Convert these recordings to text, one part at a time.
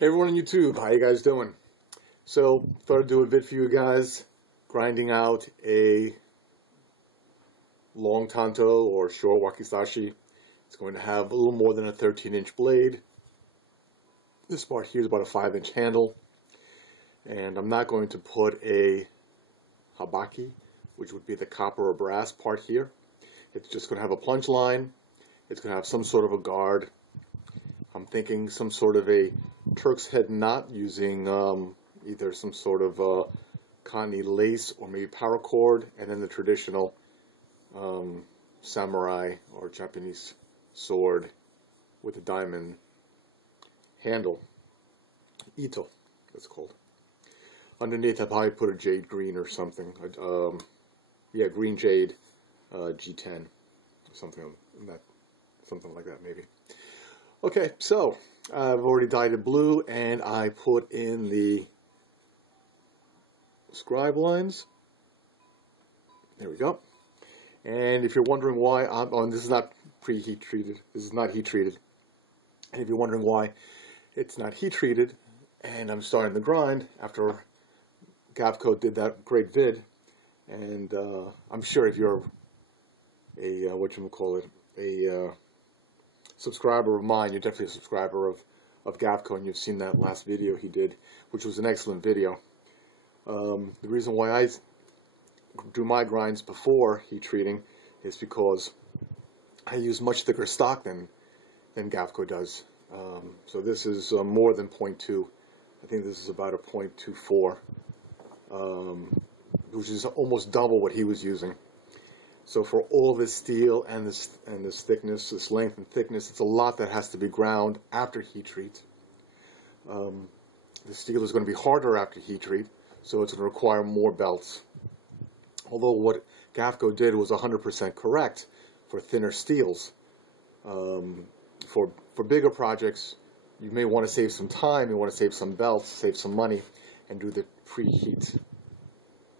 Hey everyone on YouTube, how you guys doing? So, thought I'd do a vid for you guys, grinding out a long tanto or short wakizashi. It's going to have a little more than a 13-inch blade. This part here is about a 5-inch handle. And I'm not going to put a habaki, which would be the copper or brass part here. It's just going to have a plunge line. It's going to have some sort of a guard. I'm thinking some sort of a Turk's head knot using either some sort of cottony lace or maybe paracord, and then the traditional samurai or Japanese sword with a diamond handle. Ito, it's called. Underneath, I probably put a jade green or something. Yeah, green jade G10, something like that maybe. Okay, so I've already dyed it blue, and I put in the scribe lines. There we go. And if you're wondering why and this is not pre-heat treated. This is not heat treated. And if you're wondering why it's not heat treated, and I'm starting the grind after Gavco did that great vid, and I'm sure if you're a subscriber of mine, you're definitely a subscriber of Gavco, and you've seen that last video he did, which was an excellent video. The reason why I do my grinds before heat treating is because I use much thicker stock than Gavco does. So this is more than 0.2. I think this is about a 0.24, which is almost double what he was using. So for all this steel and this thickness, this length and thickness, it's a lot that has to be ground after heat treat. The steel is going to be harder after heat treat, so it's going to require more belts. Although what Gavco did was 100% correct for thinner steels. For bigger projects, you may want to save some time, you want to save some belts, save some money, and do the preheat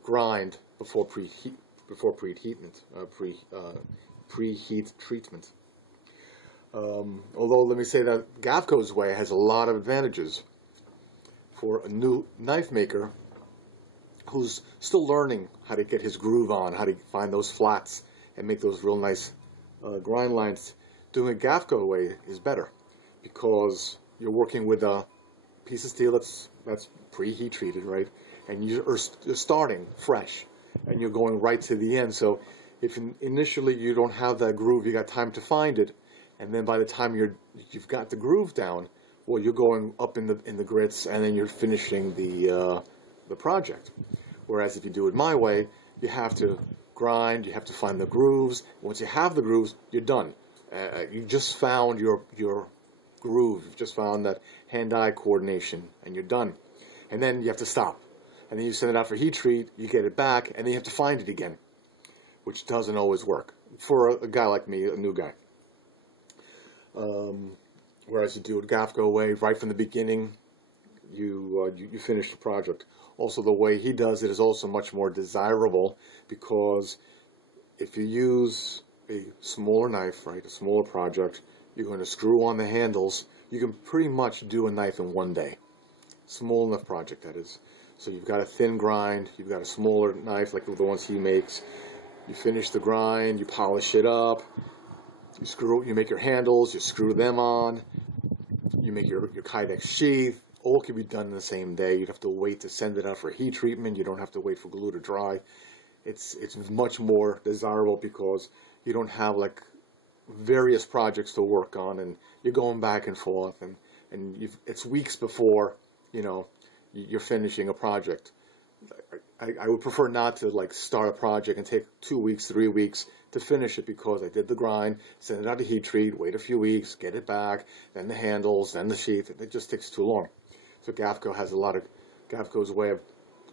grind before preheat treatment. Although, let me say that Gavco's way has a lot of advantages for a new knife maker who's still learning how to get his groove on, how to find those flats and make those real nice grind lines. Doing it Gavco way is better because you're working with a piece of steel that's pre-heat treated, right? And you're starting fresh, and you're going right to the end. So if initially you don't have that groove, you got time to find it, and then by the time you've got the groove down, well, you're going up in the grits, and then you're finishing the project. Whereas if you do it my way, you have to grind, you have to find the grooves. Once you have the grooves, you're done. You just found your groove. You've just found that hand-eye coordination, and you're done. And then you have to stop. And then you send it out for heat treat, you get it back, and then you have to find it again, which doesn't always work for a guy like me, a new guy. Whereas you do it Gavco way, right from the beginning, you finish the project. Also, the way he does it is also much more desirable, because if you use a smaller knife, right, a smaller project, you're going to screw on the handles. You can pretty much do a knife in one day. Small enough project, that is. So you've got a thin grind, you've got a smaller knife like the ones he makes. You finish the grind, you polish it up, you make your handles, you screw them on, you make your Kydex sheath. All can be done in the same day. You'd have to wait to send it out for heat treatment. You don't have to wait for glue to dry. It's much more desirable because you don't have like various projects to work on, and you're going back and forth, and it's weeks before you're finishing a project. I would prefer not to like start a project and take 2 weeks, 3 weeks to finish it, because I did the grind, send it out to heat treat, wait a few weeks, get it back, then the handles, then the sheath. It just takes too long. So Gavco's way of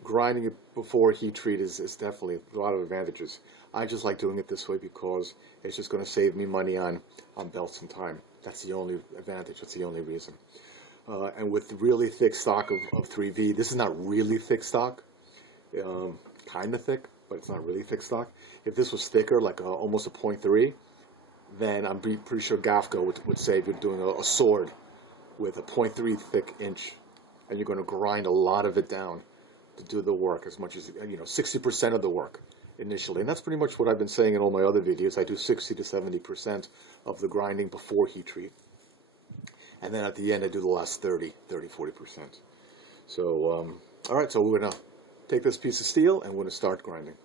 grinding it before heat treat is definitely a lot of advantages. I just like doing it this way because it's just going to save me money on belts and time. That's the only advantage. That's the only reason. And with really thick stock of 3V, this is not really thick stock, kind of thick, but it's not really thick stock. If this was thicker, like almost a 0.3, then I'm pretty sure Gavco would say if you're doing a sword with a 0.3 thick inch, and you're going to grind a lot of it down to do the work as much as, 60% of the work initially. And that's pretty much what I've been saying in all my other videos. I do 60 to 70% of the grinding before heat treat. And then at the end, I do the last 40%. So, all right, so we're going to take this piece of steel and we're going to start grinding.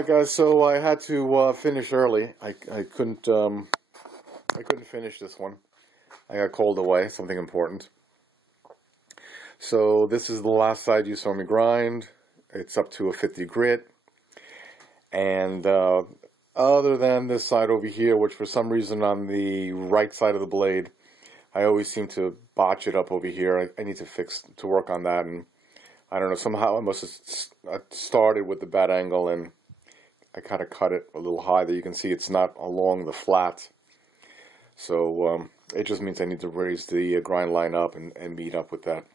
Alright guys, so I had to finish early. I couldn't finish this one. I got called away, something important. So this is the last side you saw me grind. It's up to a 50 grit. And other than this side over here, which for some reason on the right side of the blade, I always seem to botch it up over here. I need to work on that, and I don't know, somehow I must have started with the bad angle and I kind of cut it a little high that you can see it's not along the flat. So it just means I need to raise the grind line up and meet up with that.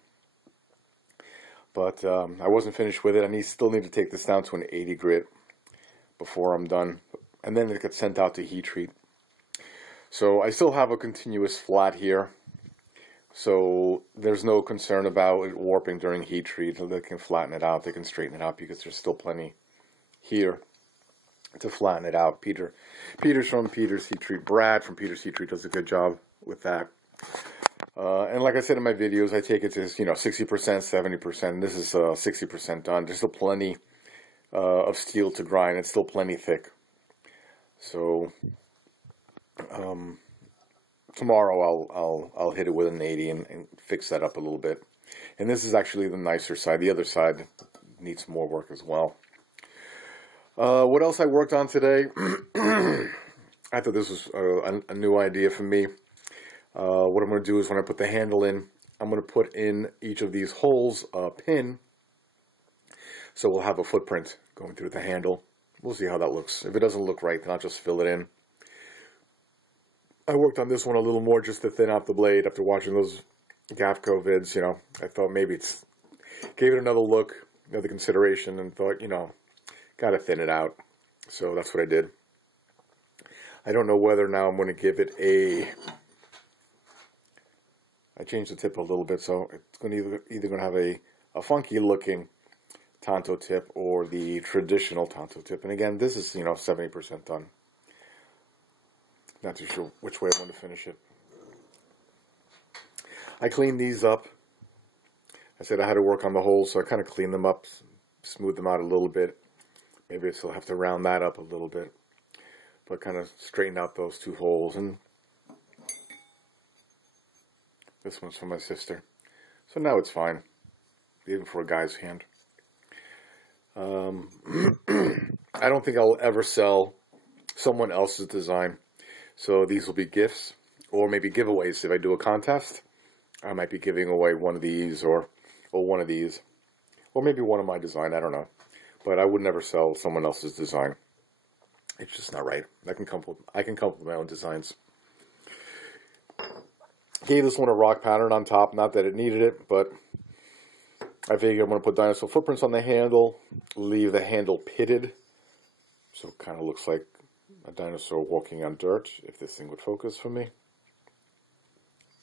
But I wasn't finished with it. I still need to take this down to an 80 grit before I'm done. And then it gets sent out to heat treat. So I still have a continuous flat here. So there's no concern about it warping during heat treat. They can flatten it out. They can straighten it out because there's still plenty here to flatten it out. Peter's from Peter's Heat Treat. Brad from Peter's Heat Treat does a good job with that. And like I said in my videos, I take it to 60%, 70%. This is 60% done. There's still plenty of steel to grind. It's still plenty thick. So tomorrow I'll hit it with an 80 and fix that up a little bit. And this is actually the nicer side. The other side needs more work as well. What else I worked on today? I thought this was a new idea for me. What I'm going to do is when I put the handle in, I'm going to put in each of these holes a pin. So we'll have a footprint going through the handle. We'll see how that looks. If it doesn't look right, then I'll just fill it in. I worked on this one a little more just to thin out the blade after watching those Gafco vids. I thought maybe gave it another look, another consideration, and thought, gotta thin it out. So that's what I did. I don't know whether now I'm going to give it I changed the tip a little bit, so it's going to either going to have a funky looking Tanto tip or the traditional Tanto tip. And again, this is 70% done. Not too sure which way I want to finish it. I cleaned these up. I said I had to work on the holes, so I kind of cleaned them up, smoothed them out a little bit. Maybe I still have to round that up a little bit, but kind of straighten out those two holes. And this one's for my sister, so now it's fine, even for a guy's hand. I don't think I'll ever sell someone else's design, so these will be gifts or maybe giveaways. If I do a contest, I might be giving away one of these or one of these, or maybe one of my design. I don't know. But I would never sell someone else's design. It's just not right. I can come up with my own designs. Gave this one a rock pattern on top. Not that it needed it, but I figured I'm going to put dinosaur footprints on the handle. Leave the handle pitted. So it kind of looks like a dinosaur walking on dirt. If this thing would focus for me.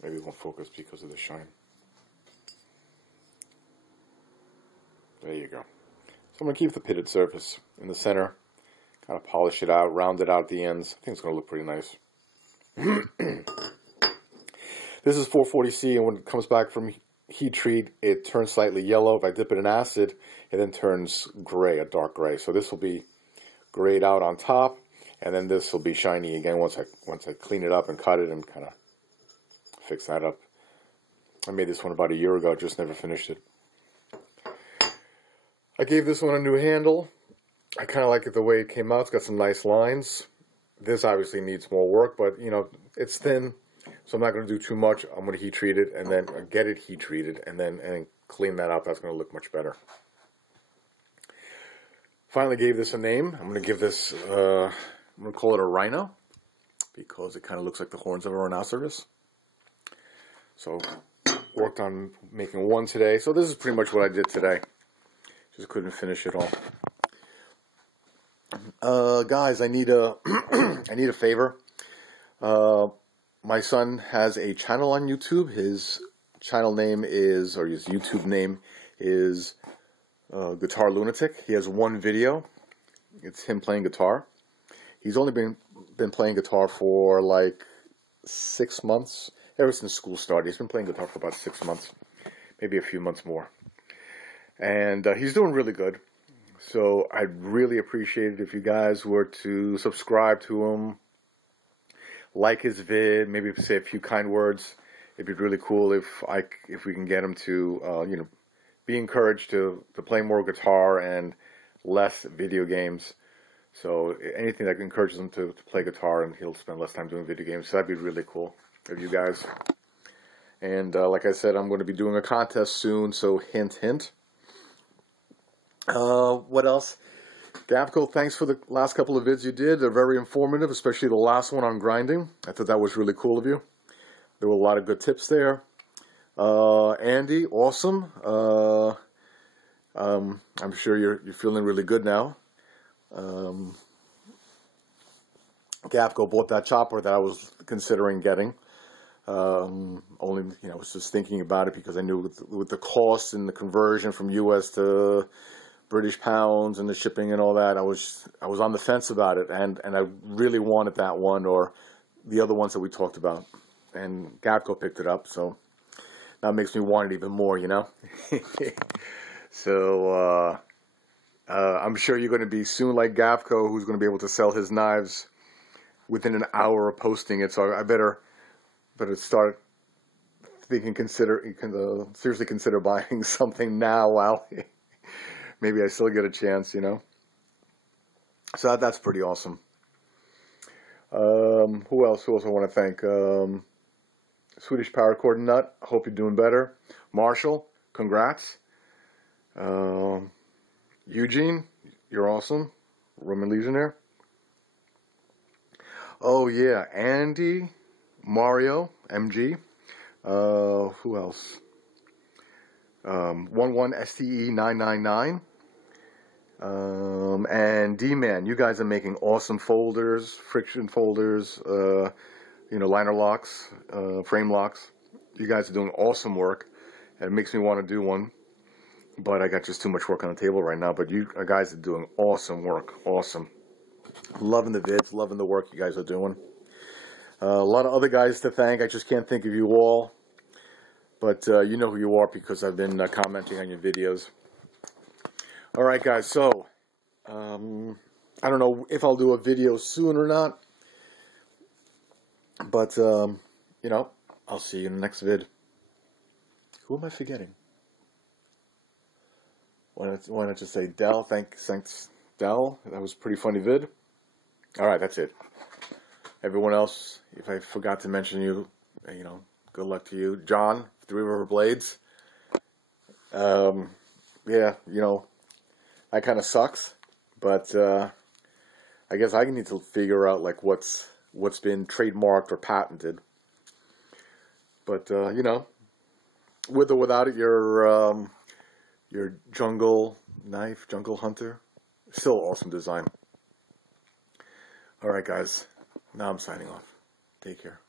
Maybe it won't focus because of the shine. There you go. So I'm going to keep the pitted surface in the center, kind of polish it out, round it out at the ends. I think it's going to look pretty nice. This is 440C, and when it comes back from heat treat, it turns slightly yellow. If I dip it in acid, it then turns gray, a dark gray. So this will be grayed out on top, and then this will be shiny again once I clean it up and cut it and kind of fix that up. I made this one about a year ago, just never finished it. I gave this one a new handle. I kind of like it the way it came out. It's got some nice lines. This obviously needs more work, but it's thin, so I'm not going to do too much. I'm going to heat treat it and then get it heat treated and then clean that up. That's going to look much better. Finally gave this a name. I'm going to give this, I'm going to call it a rhino because it kind of looks like the horns of a rhinoceros. So worked on making one today. So this is pretty much what I did today. Just couldn't finish it all. Guys, I need a I need a favor. My son has a channel on YouTube. His channel name is, or his YouTube name is Guitar Lunatic. He has one video. It's him playing guitar. He's only been playing guitar for like 6 months. Ever since school started, he's been playing guitar for about 6 months, maybe a few months more. And he's doing really good. So I'd really appreciate it if you guys were to subscribe to him, like his vid, maybe say a few kind words. It'd be really cool if we can get him to you know, be encouraged to play more guitar and less video games. So anything that encourages him to play guitar, and he'll spend less time doing video games. So that'd be really cool of you guys. And like I said, I'm going to be doing a contest soon, so hint, hint. What else? Gavko, thanks for the last couple of vids you did. They're very informative, especially the last one on grinding. I thought that was really cool of you. There were a lot of good tips there. Andy, awesome. I'm sure you're feeling really good now. Gavko bought that chopper that I was considering getting. Only, you know, I was just thinking about it because I knew with the cost and the conversion from US to British pounds and the shipping and all that, I was on the fence about it, and I really wanted that one or the other ones that we talked about, and Gavko picked it up, so that makes me want it even more, you know. So I'm sure you're going to be soon like Gavko, who's going to be able to sell his knives within an hour of posting it. So I better start thinking, seriously consider buying something now while maybe I still get a chance, you know. So that's pretty awesome. Who else I want to thank? Swedish Paracord Nut, hope you're doing better. Marshall, congrats. Eugene, you're awesome. Roman Legionnaire. Oh yeah, Andy, Mario, MG. Who else? 11STE999. And D-Man, you guys are making awesome folders, friction folders, you know, liner locks, frame locks. You guys are doing awesome work, and it makes me want to do one. But I got just too much work on the table right now. But you guys are doing awesome work. Awesome. Loving the vids. Loving the work you guys are doing. A lot of other guys to thank. I just can't think of you all. But you know who you are because I've been commenting on your videos. Alright guys, so I don't know if I'll do a video soon or not. But, you know, I'll see you in the next vid. Who am I forgetting? Why not just say Dell? Thanks, Dell. That was a pretty funny vid. Alright, that's it. Everyone else, if I forgot to mention you, you know, good luck to you. John, Three River Blades. Yeah, you know, that kind of sucks. But I guess I need to figure out like what's been trademarked or patented. But you know, with or without it, your jungle knife, jungle hunter, still awesome design. All right, guys. Now I'm signing off. Take care.